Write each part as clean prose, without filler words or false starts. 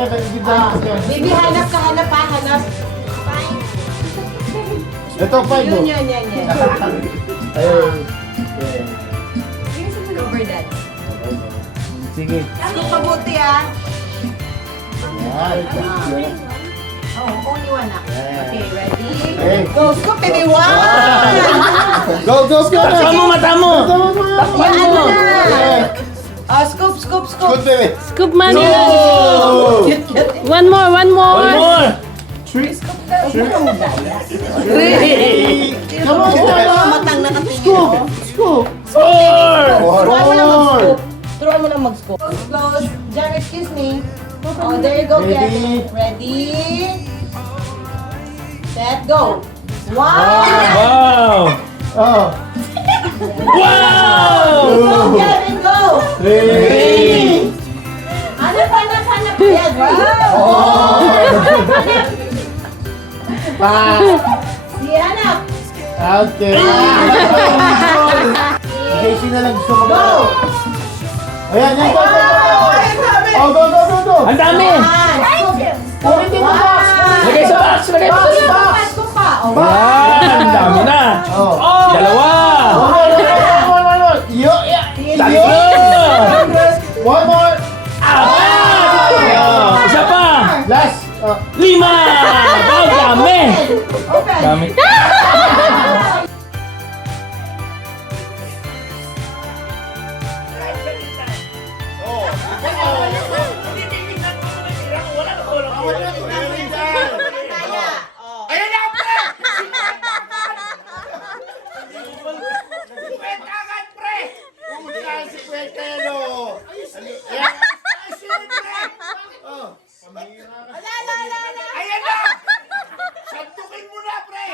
Baby, hanap ka, hanap ha, hanap. Ito, 5 Yun. Ayun. Over that. Sige. Scoop mabuti ha. Yan. Oh, only one na. Yeah. Okay, ready? Okay. Go, scoop, baby, one! Go! Takpan mo mata mo! Takpan Yan mo! na! Oh, scoop. Good, baby. Scoop money. Go! One more. One more! Three. Come on, matang nakatingin. Scoop. Four! Turuan mo lang Four. mag-scoop. Turuan mo lang mag-scoop. Close. Jan, excuse me. Oh, there you go, Ready. Kevin. Ready? Set, go. Wow! Wow! Oh. Wow! Go, Kevin, go! Three. Hanap. Yan, wow! Five. Si hanap. Okay. JC na lang gusto mo. Go! Ayan, yan. Go. Oh, go. Ang dami! Ulitin mo, boss. Lagay sa box! Lagay mo sa box! Scoop pa. Oh, Yan! Ang dami na! Oh. Dalawa! Tatlo! One more. Apat! Isa pa! Last. Lima! Wow, dami! Open. Dami. Ayan na! Santukin mo na, pre!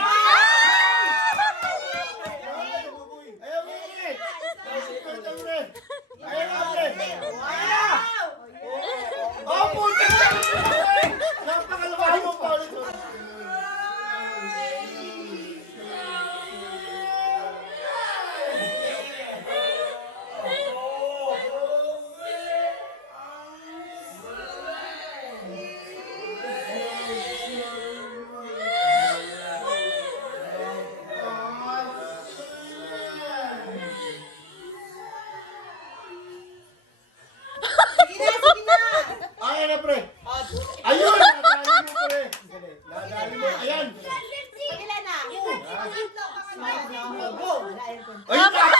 Oh, puta na! Napakalawahan mo pa ulit. Ayan na, pre. Ayun! Nadali mo, pre. Nadali mo. Ayan. Ay, dapat!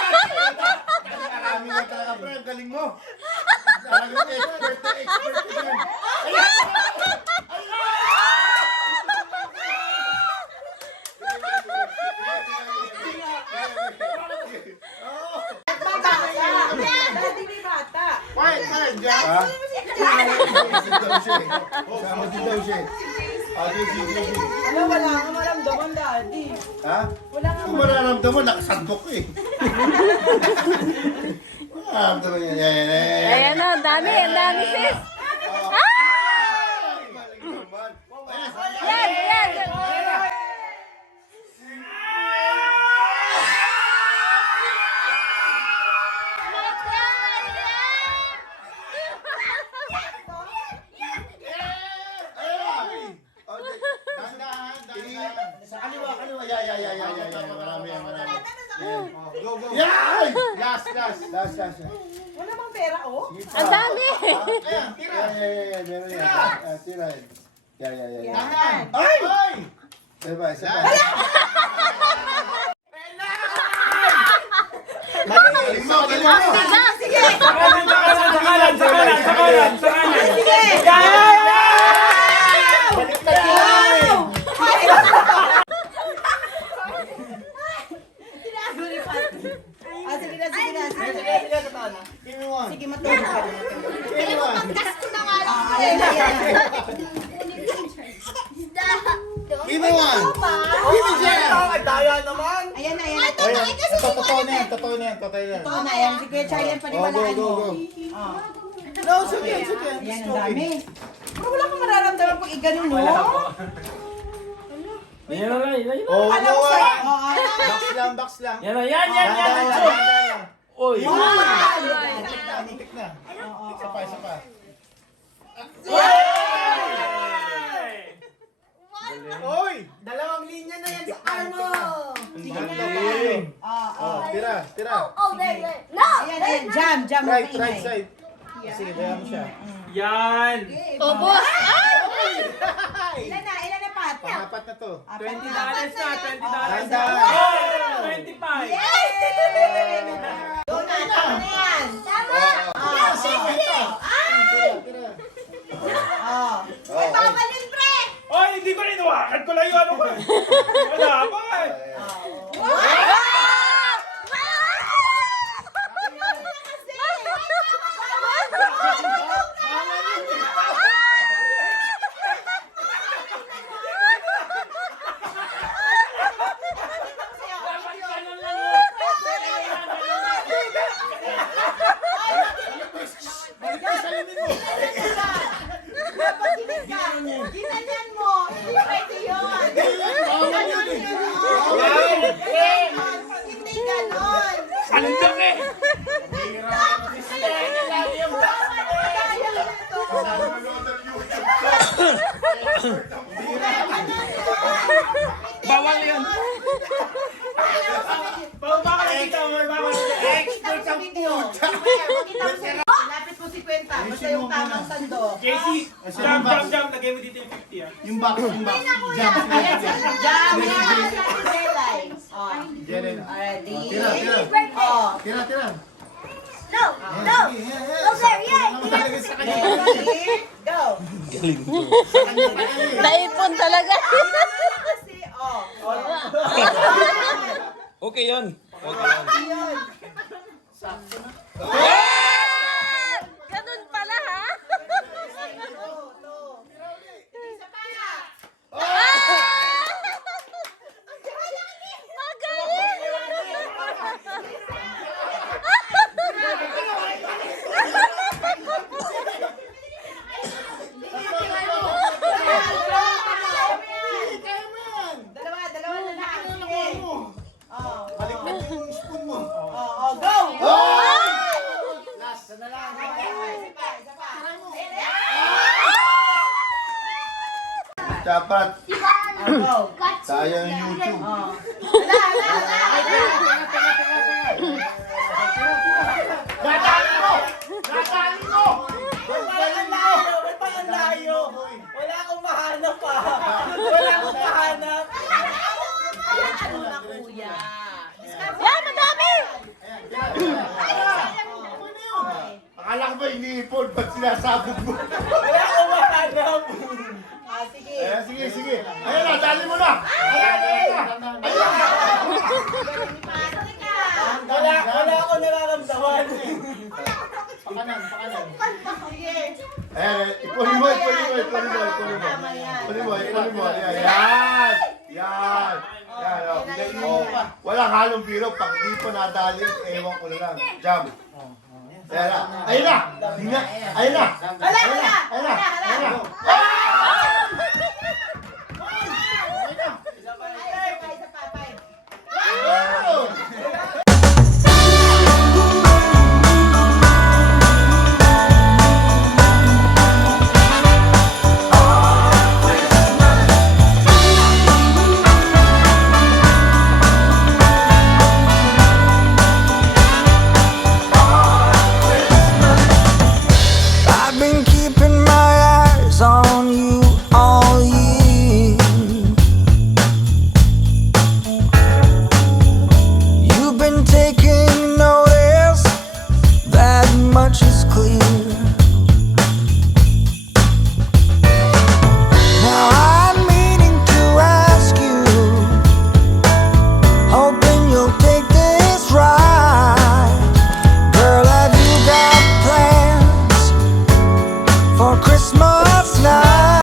Marami mo talaga, pre. Ang galing mo. Talagang expert na expert ka dyan. Ayan! Daddy may bata. Fine, Jack. Sama din daw siya. JC. Ano, wala kang maramdaman, daddy. Ha? Wala kang Kung mararamdaman, nakasandok ko eh. Mararamdaman yan. Yan. Ayan na, dami sis. Yan. Sa kaliwa. Marami. Go. Yan! Last. Wala bang pera, oh? Ang dami. Ayan, tira. Meron yan. Tira. Yan. Yan. Ay! Isa pa. Galing mo. Sige! Sa kanan! Sige! Baliktad yun. Sige na. Give me one. Sige, matulog ka na. Give me one. Give me one. Give me Jenna. Ayan na. Totoo na yan. Totoo na yan. Si Kuya Charlie ang paniwalaan Go. mo. No, it's okay. Ayan, ang dami. Pero wala kang mararamdaman pag iganon, no? Yan na lang. Oh, Alam ko sa'yo. box lang. Yan. Oy! Muntik na. Isa pa. Oy! Dalawang linya na yan sa armo. Sige na. Galing. Oh. Tira, tira. Oh, there. No! Ayan, ayan. Jam mo Right, kaingay. right side. Sige, kaya mo siya. Yan. Oh, boss. Ilan na, Pat? Pangapat na to. $20 na, $20 na. Tandaan. 25. Doon na, tama na yan. Tama! Tira, tira. Oh. Okay. Papanin, pre! Oy, hindi ko rin inuwakan ko lang yung ano ko. Wala pa eh. Ginanyan mo. Hindi pwede yun. Hindi ganon. Salundok eh. Bawal yan. Baka nakita mo, baka Expert ang video. Lapit mo si Kwenta. Basta yung tamang sando. JC, jam. Lagay mo dito yung 50 ah. Yung box, yung box. Jam. Jam yan. Belay. Oh. Jeren. Ready? Tira, tira. Oh. Tira, tira. No! No! Go there, yeah! Nakalagay sa kanya. Ready? Go. Naipon talaga. Kasi, oh. Okay yan. Yun. Ganun pala, ha? Isa pa. Dalawa na lang. Sige. Oh. Balik mo yung spoon mo. Oh, go! Last. Isa pa. Dapat Go. sayang yung YouTube. Oh. Nadali mo! Nadali mo! Ang layo. Wala akong mahanap pa. Wala akong mahanap. Ano na, kuya? Yan, madami! Akala ko ba iniipon? Ba't sinasabog mo? Wala akong mahanap. Sige. Ayan, sige, sige. Ayan na, dali mo na! Ayan na! Wala ako nararamdaman. Pakanan, pakanan. Sige. Ayan, ipunin mo. Ayan, yan! Yan! Oh, bigay mo. Walang halong biro. Pag di pa nadali, ewan ko na lang. Jam. Ayan na. Ayun na! Ayun na! Hala. Ayun na!